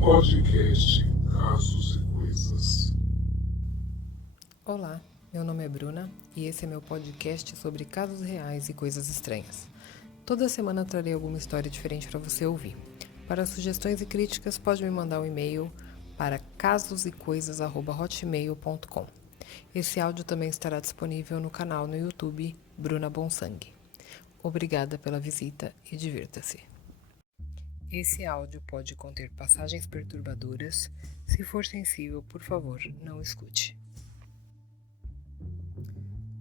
Podcast Casos e Coisas. Olá, meu nome é Bruna e esse é meu podcast sobre casos reais e coisas estranhas. Toda semana trarei alguma história diferente para você ouvir. Para sugestões e críticas, pode me mandar um e-mail para casosecoisas@hotmail.com. Esse áudio também estará disponível no canal no YouTube Bruna Bonsangue. Obrigada pela visita e divirta-se. Esse áudio pode conter passagens perturbadoras. Se for sensível, por favor, não escute.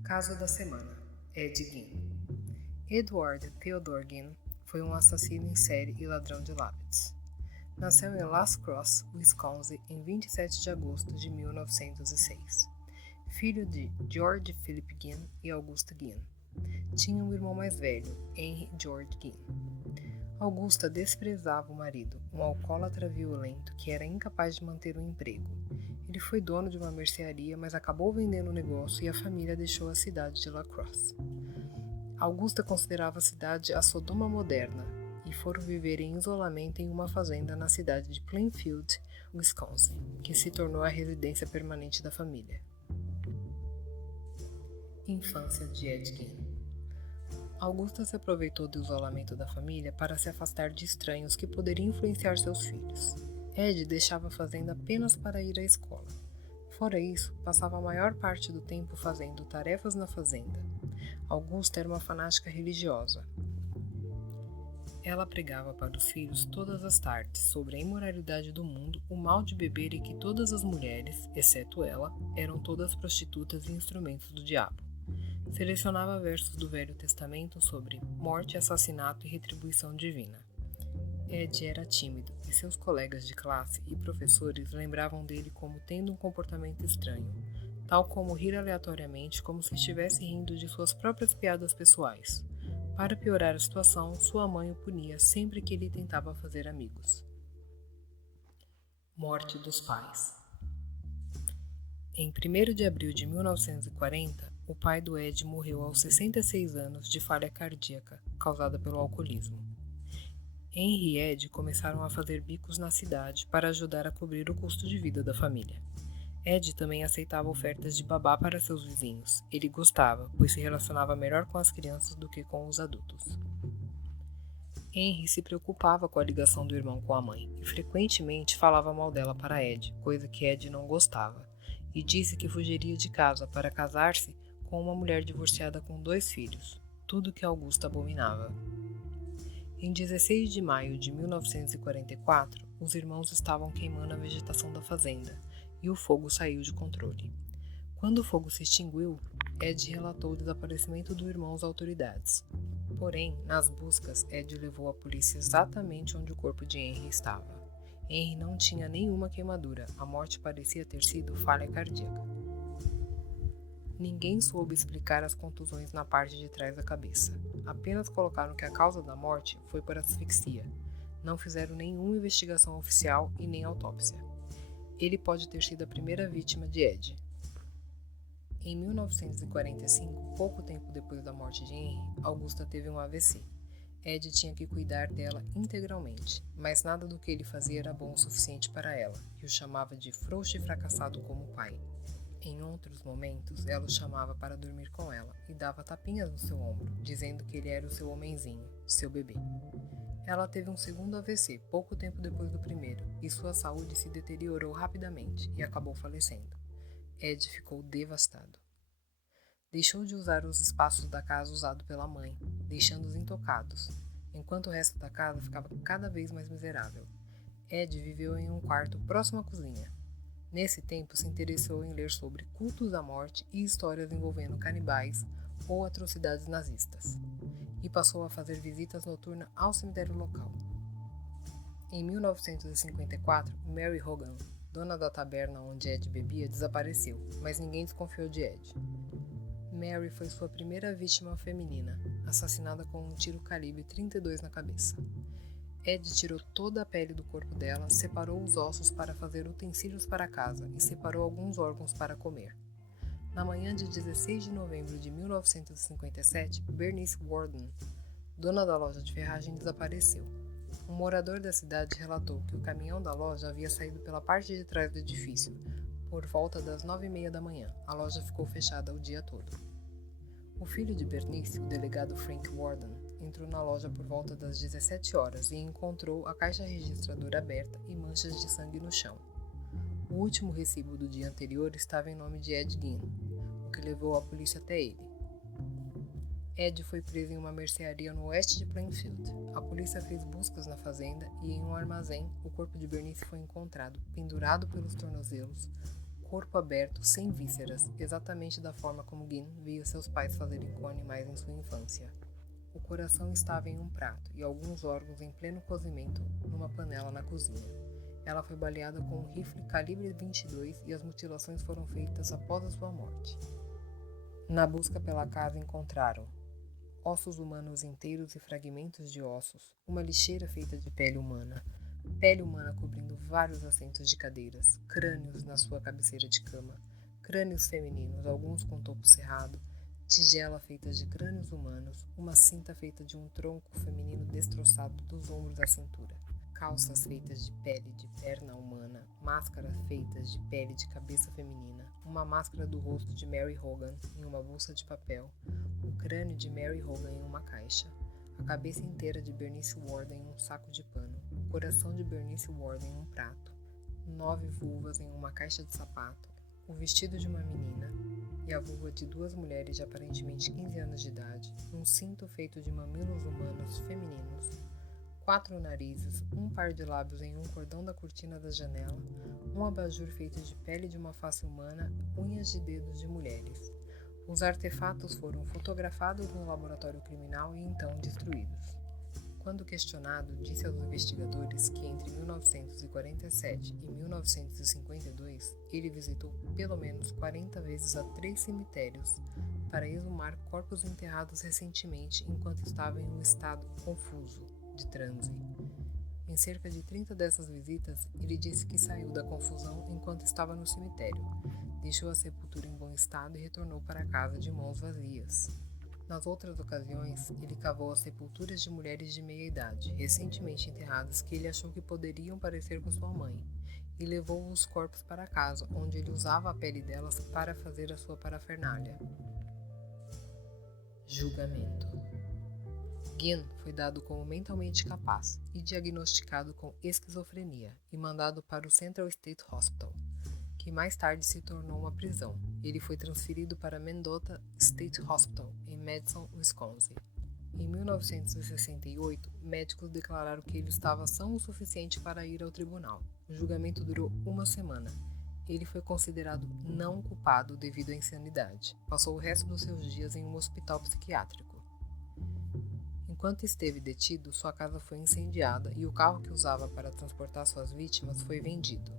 Caso da semana: Ed Gein. Edward Theodore Gein foi um assassino em série e ladrão de lápis. Nasceu em Las Crosse, Wisconsin, em 27 de agosto de 1906. Filho de George Philip Gein e Augusta Gein. Tinha um irmão mais velho, Henry George Gein. Augusta desprezava o marido, um alcoólatra violento que era incapaz de manter um emprego. Ele foi dono de uma mercearia, mas acabou vendendo o negócio e a família deixou a cidade de La Crosse. Augusta considerava a cidade a Sodoma moderna e foram viver em isolamento em uma fazenda na cidade de Plainfield, Wisconsin, que se tornou a residência permanente da família. Infância de Ed Gein. Augusta se aproveitou do isolamento da família para se afastar de estranhos que poderiam influenciar seus filhos. Ed deixava a fazenda apenas para ir à escola. Fora isso, passava a maior parte do tempo fazendo tarefas na fazenda. Augusta era uma fanática religiosa. Ela pregava para os filhos todas as tardes sobre a imoralidade do mundo, o mal de beber e que todas as mulheres, exceto ela, eram todas prostitutas e instrumentos do diabo. Selecionava versos do Velho Testamento sobre morte, assassinato e retribuição divina. Ed era tímido e seus colegas de classe e professores lembravam dele como tendo um comportamento estranho, tal como rir aleatoriamente como se estivesse rindo de suas próprias piadas pessoais. Para piorar a situação, sua mãe o punia sempre que ele tentava fazer amigos. Morte dos pais. Em 1º de abril de 1940, o pai do Ed morreu aos 66 anos de falha cardíaca, causada pelo alcoolismo. Henry e Ed começaram a fazer bicos na cidade para ajudar a cobrir o custo de vida da família. Ed também aceitava ofertas de babá para seus vizinhos. Ele gostava, pois se relacionava melhor com as crianças do que com os adultos. Henry se preocupava com a ligação do irmão com a mãe e frequentemente falava mal dela para Ed, coisa que Ed não gostava, e disse que fugiria de casa para casar-se com uma mulher divorciada com 2 filhos, tudo que Augusta abominava. Em 16 de maio de 1944, os irmãos estavam queimando a vegetação da fazenda e o fogo saiu de controle. Quando o fogo se extinguiu, Ed relatou o desaparecimento do irmão às autoridades. Porém, nas buscas, Ed levou a polícia exatamente onde o corpo de Henry estava. Henry não tinha nenhuma queimadura, a morte parecia ter sido falha cardíaca. Ninguém soube explicar as contusões na parte de trás da cabeça. Apenas colocaram que a causa da morte foi por asfixia. Não fizeram nenhuma investigação oficial e nem autópsia. Ele pode ter sido a primeira vítima de Ed. Em 1945, pouco tempo depois da morte de Henry, Augusta teve um AVC. Ed tinha que cuidar dela integralmente, mas nada do que ele fazia era bom o suficiente para ela, e o chamava de frouxo e fracassado como pai. Em outros momentos, ela o chamava para dormir com ela e dava tapinhas no seu ombro, dizendo que ele era o seu homenzinho, seu bebê. Ela teve um segundo AVC pouco tempo depois do primeiro, e sua saúde se deteriorou rapidamente e acabou falecendo. Ed ficou devastado. Deixou de usar os espaços da casa usado pela mãe, deixando-os intocados, enquanto o resto da casa ficava cada vez mais miserável. Ed viveu em um quarto próximo à cozinha. Nesse tempo, se interessou em ler sobre cultos à morte e histórias envolvendo canibais ou atrocidades nazistas, e passou a fazer visitas noturnas ao cemitério local. Em 1954, Mary Hogan, dona da taberna onde Ed bebia, desapareceu, mas ninguém desconfiou de Ed. Mary foi sua primeira vítima feminina, assassinada com um tiro calibre 32 na cabeça. Ed tirou toda a pele do corpo dela, separou os ossos para fazer utensílios para a casa e separou alguns órgãos para comer. Na manhã de 16 de novembro de 1957, Bernice Warden, dona da loja de ferragem, desapareceu. Um morador da cidade relatou que o caminhão da loja havia saído pela parte de trás do edifício, por volta das 9h30 da manhã. A loja ficou fechada o dia todo. O filho de Bernice, o delegado Frank Warden, entrou na loja por volta das 17 horas e encontrou a caixa registradora aberta e manchas de sangue no chão. O último recibo do dia anterior estava em nome de Ed Gein, o que levou a polícia até ele. Ed foi preso em uma mercearia no oeste de Plainfield. A polícia fez buscas na fazenda e em um armazém o corpo de Bernice foi encontrado, pendurado pelos tornozelos, corpo aberto, sem vísceras, exatamente da forma como Gein via seus pais fazerem com animais em sua infância. O coração estava em um prato e alguns órgãos em pleno cozimento numa panela na cozinha. Ela foi baleada com um rifle calibre 22 e as mutilações foram feitas após a sua morte. Na busca pela casa encontraram ossos humanos inteiros e fragmentos de ossos, uma lixeira feita de pele humana cobrindo vários assentos de cadeiras, crânios na sua cabeceira de cama, crânios femininos, alguns com topo cerrado, tigela feita de crânios humanos, uma cinta feita de um tronco feminino destroçado dos ombros à cintura, calças feitas de pele de perna humana, máscaras feitas de pele de cabeça feminina, uma máscara do rosto de Mary Hogan em uma bolsa de papel, o crânio de Mary Hogan em uma caixa, a cabeça inteira de Bernice Warden em um saco de pano, o coração de Bernice Warden em um prato, 9 vulvas em uma caixa de sapato, o vestido de uma menina e a vulva de 2 mulheres de aparentemente 15 anos de idade, um cinto feito de mamilos humanos femininos, 4 narizes, um par de lábios em um cordão da cortina da janela, um abajur feito de pele de uma face humana, unhas de dedos de mulheres. Os artefatos foram fotografados no laboratório criminal e então destruídos. Quando questionado, disse aos investigadores que entre 1947 e 1952 ele visitou pelo menos 40 vezes a 3 cemitérios para exumar corpos enterrados recentemente enquanto estava em um estado confuso de transe. Em cerca de 30 dessas visitas, ele disse que saiu da confusão enquanto estava no cemitério, deixou a sepultura em bom estado e retornou para casa de mãos vazias. Nas outras ocasiões, ele cavou as sepulturas de mulheres de meia idade, recentemente enterradas, que ele achou que poderiam parecer com sua mãe, e levou os corpos para casa, onde ele usava a pele delas para fazer a sua parafernália. Julgamento. Gein foi dado como mentalmente capaz e diagnosticado com esquizofrenia e mandado para o Central State Hospital, que mais tarde se tornou uma prisão. Ele foi transferido para Mendota State Hospital, em Madison, Wisconsin. Em 1968, médicos declararam que ele estava são o suficiente para ir ao tribunal. O julgamento durou 1 semana. Ele foi considerado não culpado devido à insanidade. Passou o resto dos seus dias em um hospital psiquiátrico. Enquanto esteve detido, sua casa foi incendiada e o carro que usava para transportar suas vítimas foi vendido.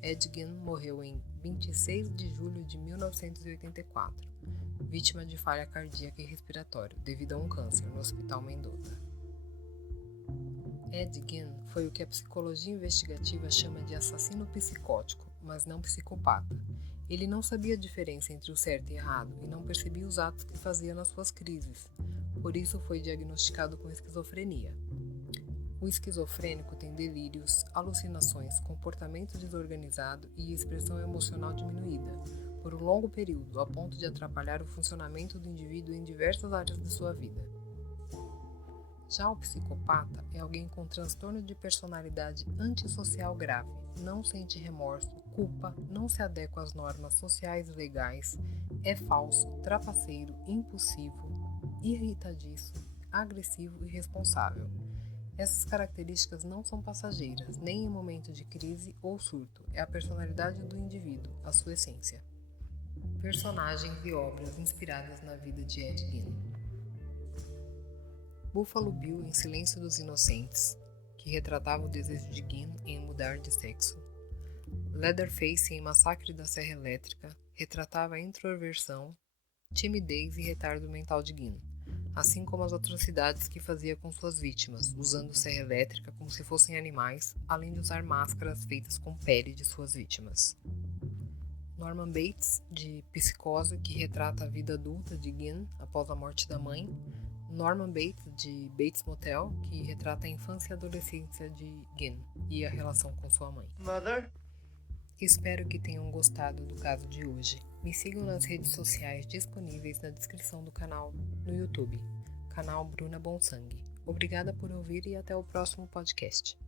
Ed Gein morreu em 26 de julho de 1984, vítima de falha cardíaca e respiratória devido a um câncer no Hospital Mendota. Ed Gein foi o que a psicologia investigativa chama de assassino psicótico, mas não psicopata. Ele não sabia a diferença entre o certo e errado e não percebia os atos que fazia nas suas crises. Por isso foi diagnosticado com esquizofrenia. O esquizofrênico tem delírios, alucinações, comportamento desorganizado e expressão emocional diminuída, por um longo período, a ponto de atrapalhar o funcionamento do indivíduo em diversas áreas de sua vida. Já o psicopata é alguém com transtorno de personalidade antissocial grave, não sente remorso, culpa, não se adequa às normas sociais e legais, é falso, trapaceiro, impulsivo, irritadiço, agressivo e irresponsável. Essas características não são passageiras, nem em momento de crise ou surto, é a personalidade do indivíduo, a sua essência. Personagens e obras inspiradas na vida de Ed Gein. Buffalo Bill em Silêncio dos Inocentes, que retratava o desejo de Gein em mudar de sexo. Leatherface em Massacre da Serra Elétrica, retratava a introversão, timidez e retardo mental de Gein, assim como as atrocidades que fazia com suas vítimas, usando serra elétrica como se fossem animais, além de usar máscaras feitas com pele de suas vítimas. Norman Bates, de Psicose, que retrata a vida adulta de Gein após a morte da mãe. Norman Bates, de Bates Motel, que retrata a infância e adolescência de Gin e a relação com sua mãe. Mother? Espero que tenham gostado do caso de hoje. Me sigam nas redes sociais disponíveis na descrição do canal no YouTube, canal Bruna Bonsangue. Obrigada por ouvir e até o próximo podcast.